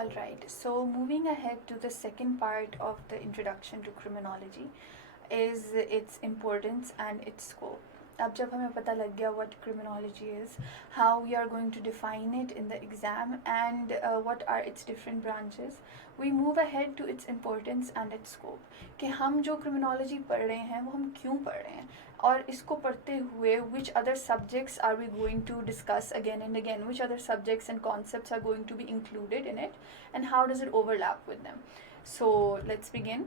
Alright, so moving ahead to the second part of the introduction to criminology is its importance and its scope. अब जब हमें पता लग गया what criminology is, how we are going to define it in the exam, and what are its different branches, we move ahead to its importance and its scope. कि हम जो criminology पढ़ रहे हैं वो हम क्यों पढ़ रहे हैं, और इसको पढ़ते हुए which other subjects are we going to discuss again and again, which other subjects and concepts are going to be included in it, and how does it overlap with them. So let's begin.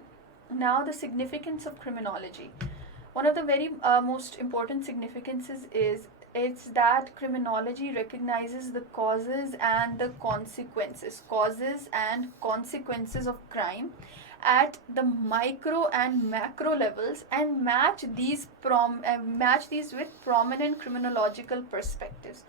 Now, the significance of criminology. One of the very most important significances is it's that criminology recognizes the causes and the consequences of crime at the micro and macro levels, and match these with prominent criminological perspectives.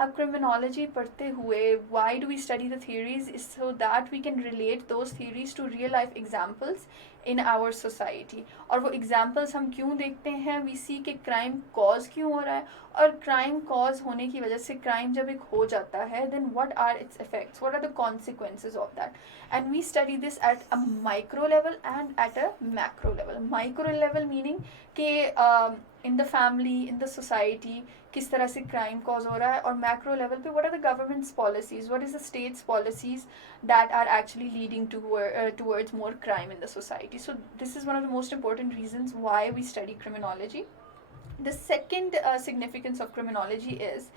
अब criminology पढ़ते हुए, why do we study the theories, is so that we can relate those theories to real life examples in our society. और वो examples हम क्यों देखते हैं, we see कि crime cause क्यों हो रहा है, और crime cause होने की वजह से crime जब एक हो जाता है, then what are its effects, what are the consequences of that, and we study this at a micro level and at a macro level. Micro level meaning कि in the family, in the society, किस तरह से crime cause हो रहा है, और macro level पे what are the government's policies, what is the state's policies that are actually leading towards more crime in the society. So this is one of the most important reasons why we study criminology. The second significance of criminology is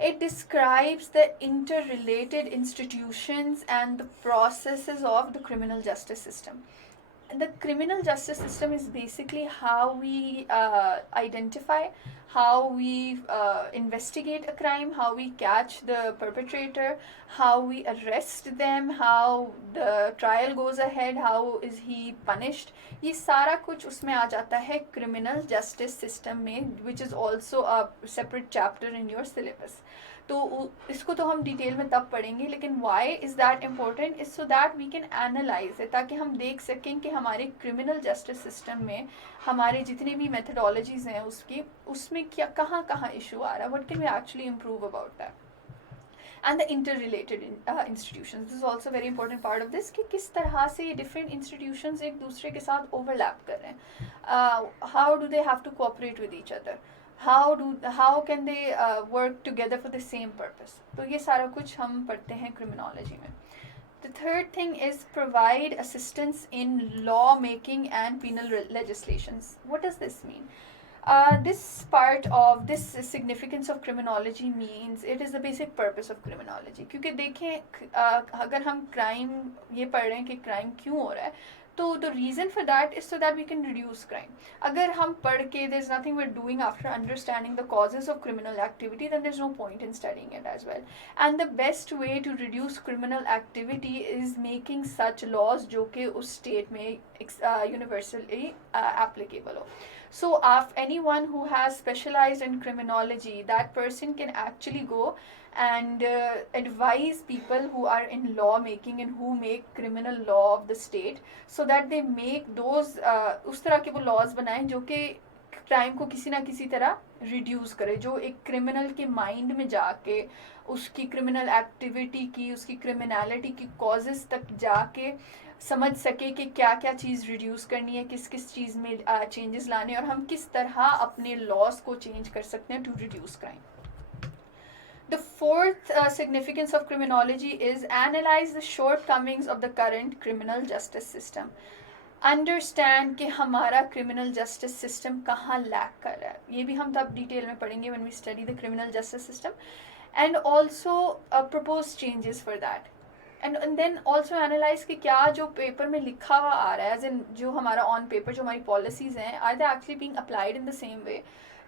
it describes the interrelated institutions and the processes of the criminal justice system. The criminal justice system is basically how we identify, how we investigate a crime, how we catch the perpetrator, how we arrest them, how the trial goes ahead, how is he punished. ये सारा कुछ उसमें आ जाता है criminal justice system में, which is also a separate chapter in your syllabus. तो इसको तो हम डिटेल में तब पढ़ेंगे, लेकिन why is that important is so that we can analyse it, ताकि हम देख सकें कि हमारे क्रिमिनल जस्टिस सिस्टम में हमारे जितने भी मेथडोलॉजीज हैं उसमें क्या कहाँ इशू आ रहा है, what can we actually improve about that. And the interrelated institutions, this is also very important part of this, कि किस तरह से ये different institutions एक दूसरे के साथ overlap कर रहे हैं, how do they have to cooperate with each other, how can they work together for the same purpose. तो ये सारा कुछ हम पढ़ते हैं criminology में. The third thing is provide assistance in law making and penal legislations. What does this mean? This part of this significance of criminology means it is the basic purpose of criminology. क्योंकि देखें अगर हम crime ये पढ़ रहे हैं कि crime क्यों हो रहा है, तो the reason for that is so that we can reduce crime. अगर हम पढ़ के there's nothing we're doing after understanding the causes of criminal activity, then there's no point in studying it as well. And the best way to reduce criminal activity is making such laws जो कि उस state में universally applicable हो. So if anyone who has specialized in criminology, that person can actually go and advise people who are in law making and who make criminal law of the state, so that they make those उस तरह के वो laws बनाएं जो कि crime को किसी ना किसी तरह रिड्यूस करे, जो एक क्रिमिनल के माइंड में जाके उसकी क्रिमिनल एक्टिविटी की, उसकी क्रिमिनलिटी की कॉजेस तक जाके समझ सके कि क्या क्या चीज़ रिड्यूस करनी है, किस किस चीज़ में चेंजेस लाने, और हम किस तरह अपने लॉज को चेंज कर सकते हैं to reduce crime. The fourth significance of criminology is analyze the shortcomings of the current criminal justice system. Understand कि हमारा criminal justice system कहाँ lack कर रहा है. ये भी हम तब डिटेल में पढ़ेंगे when we study the criminal justice system, and also propose changes for that. And then also analyze कि क्या जो पेपर में लिखा हुआ आ रहा है, as in जो हमारा on paper जो हमारी policies हैं, are they actually being applied in the same way.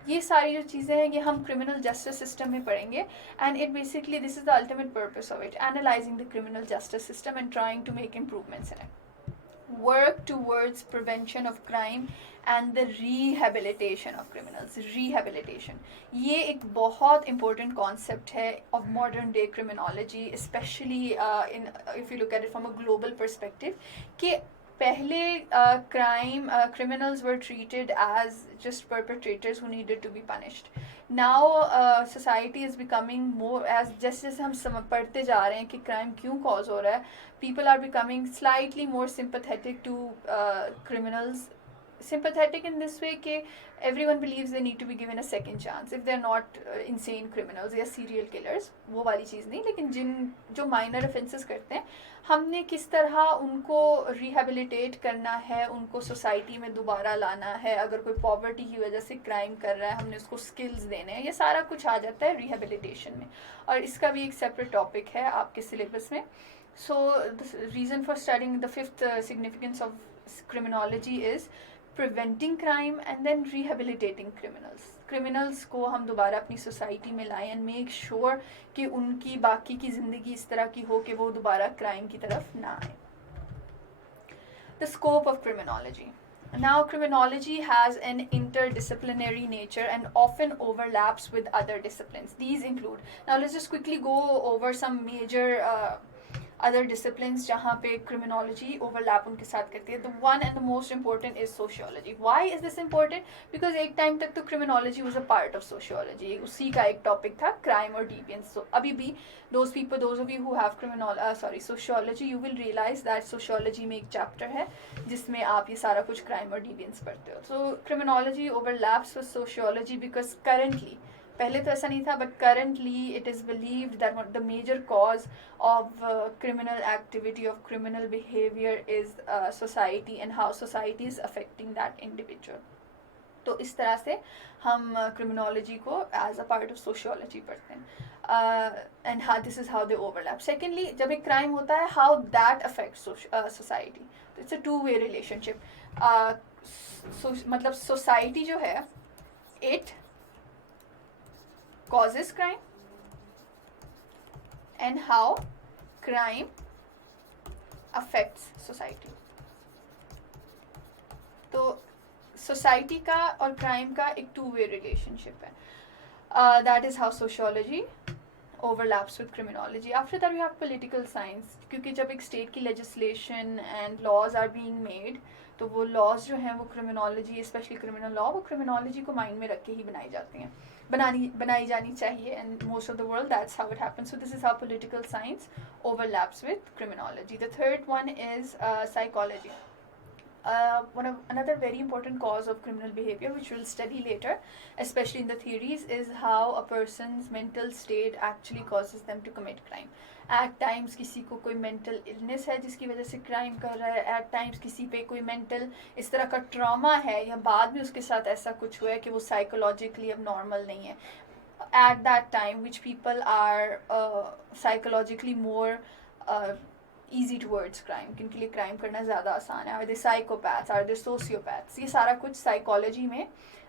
ये सारी जो चीज़ें हैं ये हम criminal justice system में पढ़ेंगे, and it basically this is the ultimate purpose of it, analyzing the criminal justice system and trying to make improvements in it. Work towards prevention of crime and the rehabilitation of criminals. Rehabilitation ये एक बहुत important concept है of modern day criminology, especially in if you look at it from a global perspective, कि पहले criminals were treated as just perpetrators who needed to be punished. Now society is becoming more as जैसे जैसे हम पढ़ते जा रहे हैं कि क्राइम क्यों कॉज हो रहा है, people are becoming slightly more sympathetic to criminals. Sympathetic in this way कि everyone believes they need to be given a second chance if they're not insane criminals या serial killers, वो वाली चीज़ नहीं, लेकिन जो minor offenses करते हैं हमने किस तरह उनको rehabilitate करना है, उनको society में दोबारा लाना है, अगर कोई poverty की वजह से crime कर रहा है हमने उसको skills देने हैं, ये सारा कुछ आ जाता है rehabilitation में, और इसका भी एक separate topic है आपके syllabus में. So the reason for studying the fifth significance of criminology is preventing crime and then rehabilitating criminals. Criminals को हम दोबारा अपनी सोसाइटी में लाएं and make sure कि उनकी बाकी की ज़िंदगी इस तरह की हो कि वो दोबारा क्राइम की तरफ ना आए. The scope of criminology. Now, criminology has an interdisciplinary nature and often overlaps with other disciplines. These include, now let's just quickly go over some major other disciplines जहाँ पे criminology overlap उनके साथ करती है. The one and the most important is sociology. Why is this important? Because एक time तक तो criminology was a part of sociology. उसी का एक topic था crime और deviance. So अभी भी those of you who have sociology, you will realize that sociology में एक chapter है जिसमें आप ये सारा कुछ crime और deviance पढ़ते हो. So criminology overlaps with sociology because currently, पहले तो ऐसा नहीं था, but currently it is believed that the major cause of criminal activity, of criminal behavior is society and how society is affecting that individual. तो इस तरह से हम criminology को as a part of sociology पढ़ते हैं. And how this is how they overlap. Secondly, जब एक crime होता है, how that affects society. It's a two-way relationship. मतलब society जो है, it causes crime and how crime affects society. तो society का और crime का एक two-way relationship है. That is how sociology overlaps with criminology. After that we have political science, क्योंकि जब एक state की legislation and laws are being made, तो वो laws जो हैं वो criminology, especially criminal law, वो criminology को mind में रख के ही बनाई जाती हैं, बनाई जानी चाहिए, and most of the world that's how it happens. So this is how political science overlaps with criminology. The third one is psychology. Another very important cause of criminal behavior, which we'll study later, especially in the theories, is how a person's mental state actually causes them to commit crime. At times किसी को कोई mental illness है जिसकी वजह से crime कर रहा है, at times किसी पे कोई mental इस तरह का trauma है या बाद में उसके साथ ऐसा कुछ हुआ है कि वो psychologically abnormal नहीं है. At that time, which people are psychologically more easy towards crime, किनके लिए crime करना ज़्यादा आसान है, are they psychopaths, are they sociopaths, ये सारा कुछ psychology में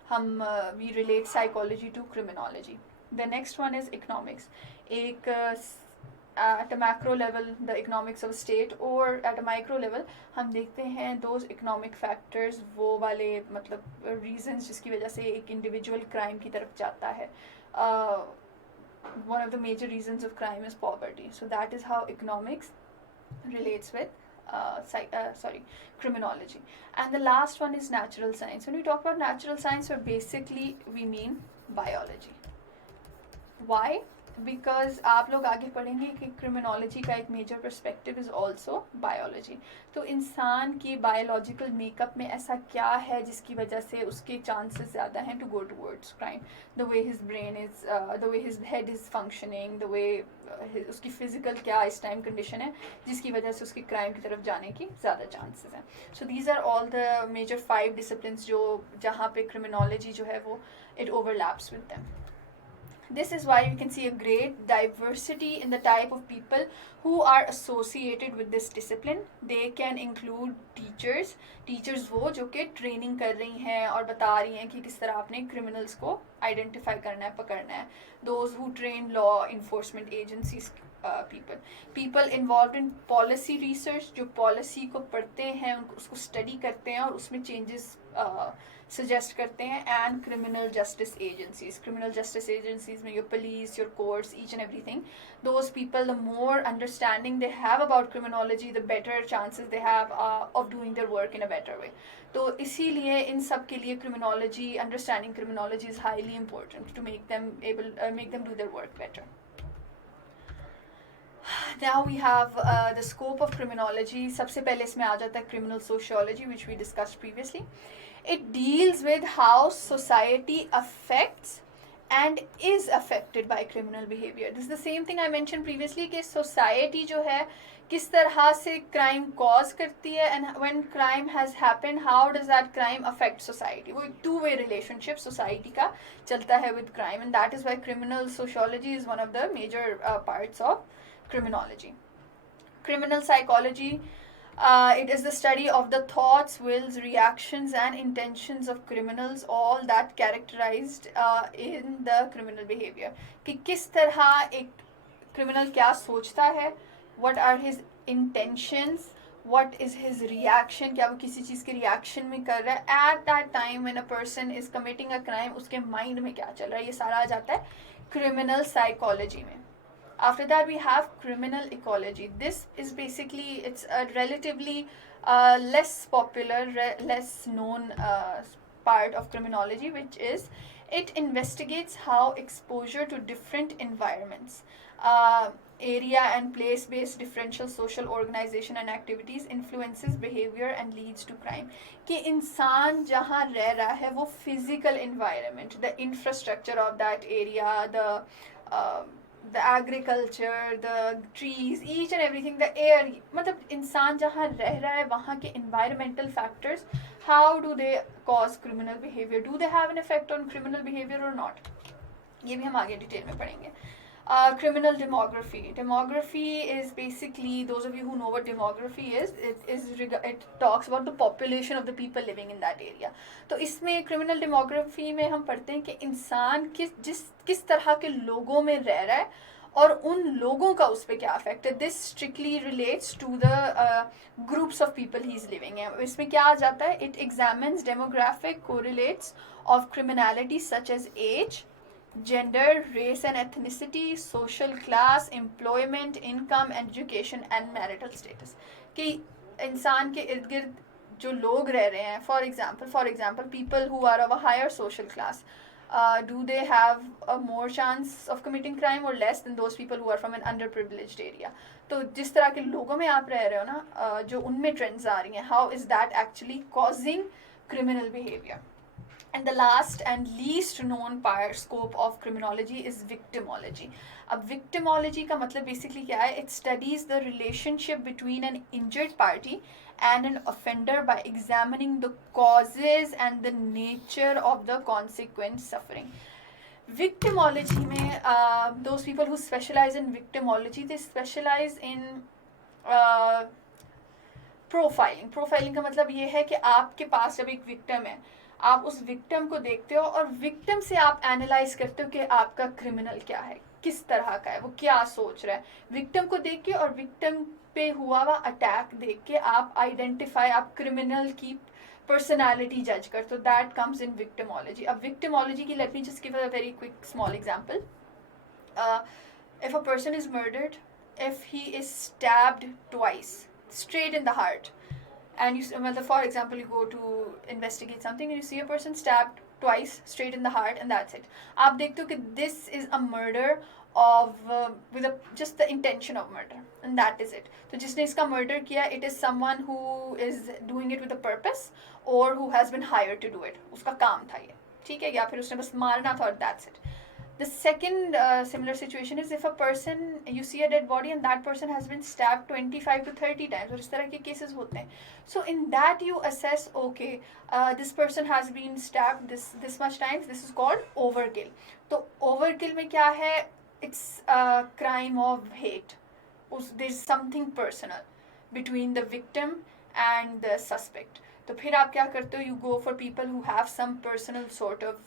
हम we relate psychology to criminology. The next one is economics. एक at a macro level the economics of state, or at a micro level हम देखते हैं those economic factors, वो वाले मतलब reasons जिसकी वजह से एक individual crime की तरफ जाता है. One of the major reasons of crime is poverty. So that is how economics relates with criminology. And the last one is natural science. When we talk about natural science, basically we mean biology. Why? Because आप लोग आगे पढ़ेंगे कि criminology का एक major perspective is also biology. तो इंसान की biological makeup में ऐसा क्या है जिसकी वजह से उसके chances ज़्यादा हैं to go towards crime. The way his brain is, the way his head is functioning, the way उसकी physical क्या इस time condition है जिसकी वजह से उसके crime की तरफ जाने की ज़्यादा chances हैं. So these are all the major 5 disciplines जो जहाँ पे criminology जो है वो it overlaps with them. This is why you can see a great diversity in the type of people who are associated with this discipline. They can include teachers वो जो कि training कर रही हैं और बता रही हैं कि किस तरह आपने criminals को identify करना है, पकड़ना है. Those who train law enforcement agencies people involved in policy research, जो policy को पढ़ते हैं, उसको study करते हैं और उसमें changes suggest करते हैं, and criminal justice agencies में your police, your courts, each and everything. Those people, the more understanding they have about criminology, the better chances they have of doing their work in a better way. तो इसीलिए इन सब के लिए criminology, understanding criminology is highly important to make them do their work better. Now we have the scope of criminology. सबसे पहले इसमें आ जाता है criminal sociology, which we discussed previously. It deals with how society affects and is affected by criminal behavior. This is the same thing I mentioned previously कि society जो है किस तरह से crime cause करती है, and when crime has happened, how does that crime affect society. वो एक two-way relationship society का चलता है with crime, and that is why criminal sociology is one of the major parts of criminology. Criminal psychology, it is the study of the thoughts, wills, reactions and intentions of criminals, all that characterized in the criminal behavior. कि किस तरह एक criminal क्या सोचता है, what are his intentions, what is his reaction, क्या वो किसी चीज़ के reaction में कर रहा है, at that time when a person is committing a crime उसके mind में क्या चल रहा है, ये सारा आ जाता है criminal psychology में. After that we have criminal ecology. This is basically, it's a relatively less popular, less known part of criminology, which is it investigates how exposure to different environments, area and place based differential social organization and activities influences behavior and leads to crime. कि इंसान जहाँ रह रहा है वो physical environment, the infrastructure of that area, the agriculture, the trees, each and everything, the air, मतलब इंसान जहाँ रह रहा है वहाँ के environmental factors, how do they cause criminal behavior, do they have an effect on criminal behavior or not, ये भी हम आगे डिटेल में पढ़ेंगे. Criminal demography is basically, those of you who know what demography is, it talks about the population of the people living in that area. तो इसमें criminal demography में हम पढ़ते हैं कि इंसान किस तरह के लोगों में रह रहा है और उन लोगों का उस पर क्या अफेक्ट है. This strictly relates to the groups of people he is living है. इसमें क्या आ जाता है, it examines demographic correlates of criminality such as age, gender, race and ethnicity, social class, employment, income, education and marital status. कि इंसान के इर्द गिर्द जो लोग रह रहे हैं, for example people who are of a higher social class, do they have a more chance of committing crime or less than those people who are from an underprivileged area. तो जिस तरह के लोगों में आप रह रहे हो ना, जो उनमें ट्रेंड्स आ रही हैं, how is that actually causing criminal behavior. And the last and least known scope of criminology is victimology. अब victimology का मतलब basically क्या है, it studies the relationship between an injured party and an offender by examining the causes and the nature of the consequent suffering. Victimology में those people who specialize in victimology, they specialize in profiling का मतलब ये है कि आपके पास जब एक victim है, आप उस विक्टिम को देखते हो और विक्टिम से आप एनालाइज करते हो कि आपका क्रिमिनल क्या है, किस तरह का है, वो क्या सोच रहा है. विक्टिम को देख के और विक्टिम पे हुआ हुआ अटैक देख के आप आइडेंटिफाई, आप क्रिमिनल की पर्सनालिटी जज करते हो. That comes in victimology. अब विक्टिमोलॉजी की, let me just give a very quick small example. If a person is murdered, if he is stabbed twice straight in the heart, and for example you go to investigate something and you see a person stabbed twice straight in the heart and that's it, आप देखते हो कि this is a murder of with just the intention of murder and that is it. तो जिसने इसका murder किया, it is someone who is doing it with a purpose or who has been hired to do it. उसका काम था ये, ठीक है, या फिर उसने बस मारना था और that's it. The second similar situation is if a person, you see a dead body and that person has been stabbed 25 to 30 times, और इस तरह के cases होते हैं. So in that you assess, okay, this person has been stabbed this much times, this is called overkill. तो overkill में क्या है, it's a crime of hate. There's something personal between the victim and the suspect. तो फिर आप क्या करते हो, you go for people who have some personal sort of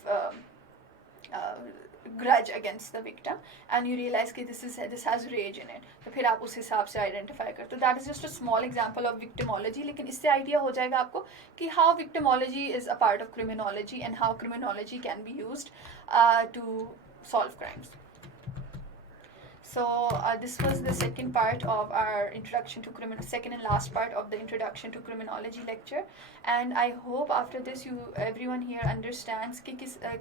grudge against the victim, and you realize कि this has rage in it, तो फिर आप उस हिसाब से identify करते हो. That is just a small example of victimology, लेकिन इससे idea हो जाएगा आपको कि how victimology is a part of criminology and how criminology can be used to solve crimes. So this was the second part of our introduction to second and last part of the introduction to criminology lecture, and I hope after this everyone here understands कि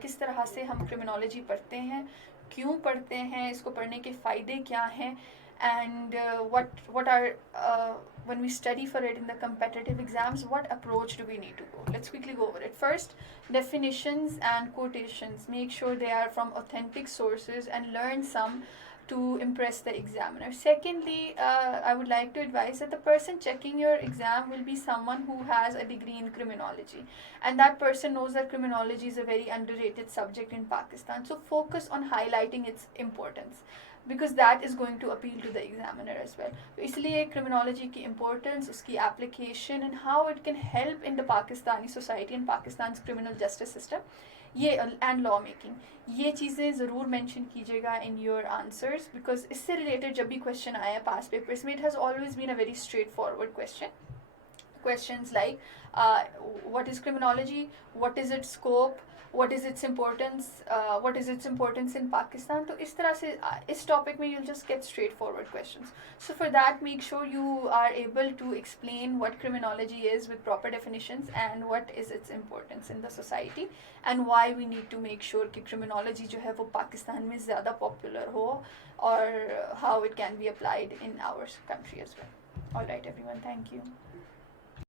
किस तरह से हम criminology पढ़ते हैं, क्यों पढ़ते हैं, इसको पढ़ने के फ़ायदे क्या हैं, and what are when we study for it in the competitive exams, what approach do we need to go. Let's quickly go over it. First, definitions and quotations. Make sure they are from authentic sources and learn some to impress the examiner. Secondly, I would like to advise that the person checking your exam will be someone who has a degree in criminology, and that person knows that criminology is a very underrated subject in Pakistan. So focus on highlighting its importance, because that is going to appeal to the examiner as well. तो इसलिए criminology की importance, उसकी application and how it can help in the Pakistani society and Pakistan's criminal justice system, ये and law making, ये चीज़ें ज़रूर mention कीजिएगा in your answers, because इससे रिलेटेड जब भी क्वेश्चन आया पास पेपर्स में, it has always been a very straightforward question. Questions like what is criminology, what is its scope, what is its importance in Pakistan. तो इस तरह से इस topic में you'll just get straightforward questions. So for that, make sure you are able to explain what criminology is with proper definitions and what is its importance in the society and why we need to make sure कि criminology जो है वो पाकिस्तान में ज़्यादा popular हो, और how it can be applied in our country as well. All right, everyone, thank you.